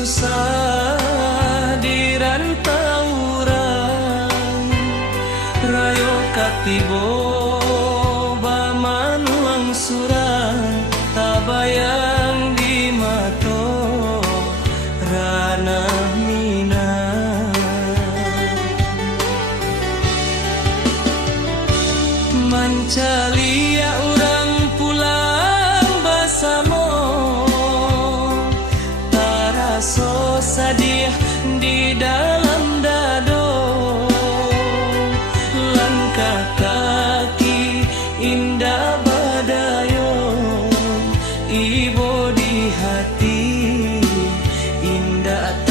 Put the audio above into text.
susah dirantau urang rayo katibo bamanuang surang tabayang di mato ranah mina mancalia urang pulang basamo taraso sadih di dalam dado langkah kaki indah badayo ibo di hati indah